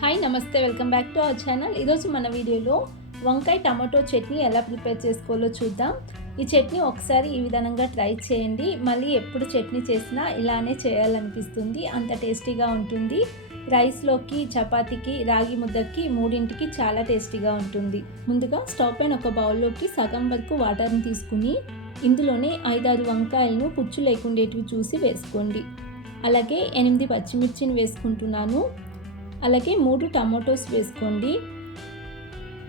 Hi నమస్తే, welcome back to our channel. ఈరోజు మన వీడియోలో వంకాయ టమాటో చట్నీ ఎలా ప్రిపేర్ చేసుకోవాలో చూద్దాం. ఈ చట్నీ ఒకసారి ఈ విధంగా ట్రై చేయండి. మళ్ళీ ఎప్పుడు చట్నీ చేసినా ఇలానే చేయాలనిపిస్తుంది, అంత టేస్టీగా ఉంటుంది. రైస్లోకి, చపాతీకి, రాగి ముద్దకి మూడింటికి చాలా టేస్టీగా ఉంటుంది. ముందుగా స్టవ్ పైన ఒక బౌల్లోకి సగం వరకు వాటర్ని తీసుకుని ఇందులోనే 5-6 వంకాయలను పుచ్చు లేకుండేటివి చూసి వేసుకోండి. అలాగే 8 పచ్చిమిర్చిని వేసుకుంటున్నాను. అలాగే 3 టమాటోస్ వేసుకోండి.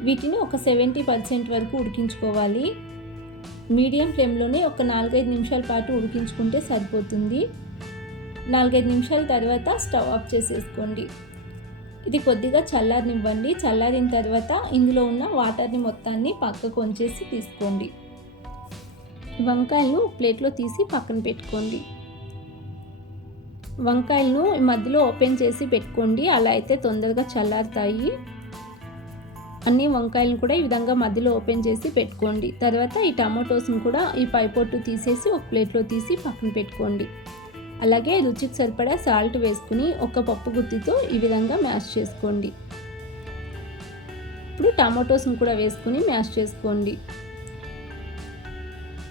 వీటిని ఒక 70% వరకు ఉడికించుకోవాలి. మీడియం ఫ్లేమ్లోనే ఒక 4-5 నిమిషాల పాటు ఉడికించుకుంటే సరిపోతుంది. 4-5 నిమిషాల తర్వాత స్టవ్ ఆఫ్ చేసేసుకోండి. ఇది కొద్దిగా చల్లారనివ్వండి. చల్లారిన తర్వాత ఇందులో ఉన్న వాటర్ని మొత్తాన్ని పక్కకు వంచేసి తీసుకోండి. వంకాయలను ప్లేట్లో తీసి పక్కన పెట్టుకోండి. వంకాయలను మధ్యలో ఓపెన్ చేసి పెట్టుకోండి, అలా అయితే తొందరగా చల్లారుతాయి. అన్ని వంకాయలను కూడా ఈ విధంగా మధ్యలో ఓపెన్ చేసి పెట్టుకోండి. తర్వాత ఈ టమాటోస్ని కూడా ఈ పై పొట్టు తీసేసి ఒక ప్లేట్లో తీసి పక్కన పెట్టుకోండి. అలాగే రుచికి సరిపడా సాల్ట్ వేసుకుని ఒక పప్పు గుత్తితో ఈ విధంగా మ్యాష్ చేసుకోండి. ఇప్పుడు టమాటోస్ని కూడా వేసుకుని మ్యాష్ చేసుకోండి.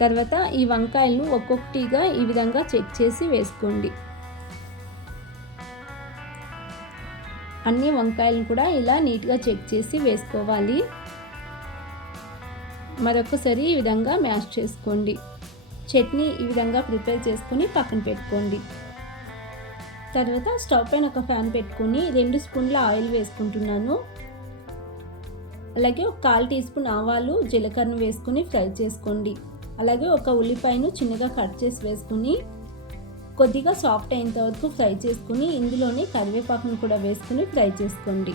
తర్వాత ఈ వంకాయలను ఒక్కొక్కటిగా ఈ విధంగా చెక్ చేసి వేసుకోండి. అన్ని వంకాయలను కూడా ఇలా నీట్గా చెక్ చేసి వేసుకోవాలి. మరొకసారి ఈ విధంగా మ్యాష్ చేసుకోండి. చట్నీ ఈ విధంగా ప్రిపేర్ చేసుకుని పక్కన పెట్టుకోండి. తర్వాత స్టవ్ పైన ఒక ఫ్యాన్ పెట్టుకొని 2 స్పూన్ల ఆయిల్ వేసుకుంటున్నాను. అలాగే ఒక 1/4 టీ స్పూన్ ఆవాలు, జీలకర్ర వేసుకుని ఫ్రై చేసుకోండి. అలాగే ఒక ఉల్లిపాయను చిన్నగా కట్ చేసి వేసుకుని కొద్దిగా సాఫ్ట్ అయ్యేంత వరకు ఫ్రై చేసుకుని ఇందులోనే కరివేపాకును కూడా వేసుకుని ఫ్రై చేసుకోండి.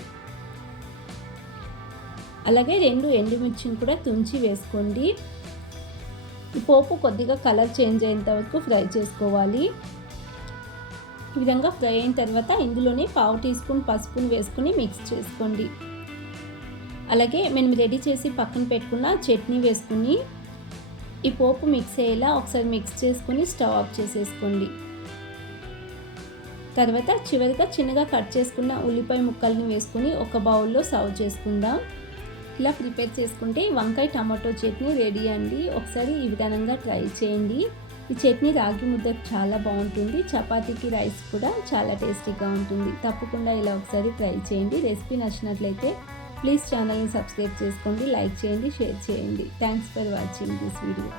అలాగే 2 ఎండుమిర్చిని కూడా తుంచి వేసుకోండి. ఈ పోపు కొద్దిగా కలర్ చేంజ్ అయ్యేంత వరకు ఫ్రై చేసుకోవాలి. ఈ విధంగా ఫ్రై అయిన తర్వాత ఇందులోనే 1/2 టీ స్పూన్ పసుపును వేసుకుని మిక్స్ చేసుకోండి. అలాగే మేము రెడీ చేసి పక్కన పెట్టుకున్న చట్నీ వేసుకుని ఈ పోపు మిక్స్ అయ్యేలా ఒకసారి మిక్స్ చేసుకుని స్టవ్ ఆఫ్ చేసేసుకోండి. తర్వాత చివరిగా చిన్నగా కట్ చేసుకున్న ఉల్లిపాయ ముక్కల్ని వేసుకుని ఒక బౌల్లో సర్వ్ చేసుకుందాం. ఇలా ప్రిపేర్ చేసుకుంటే వంకాయ టమాటో చట్నీ రెడీ అండి. ఒకసారి ఈ విధంగా ట్రై చేయండి. ఈ చట్నీ రాగి ముద్దకు చాలా బాగుంటుంది. చపాతీకి, రైస్ కూడా చాలా టేస్టీగా ఉంటుంది. తప్పకుండా ఇలా ఒకసారి ట్రై చేయండి. రెసిపీ నచ్చినట్లయితే ప్లీజ్ ఛానల్ని సబ్స్క్రైబ్ చేసుకోండి, లైక్ చేయండి, షేర్ చేయండి. Thanks for watching this video.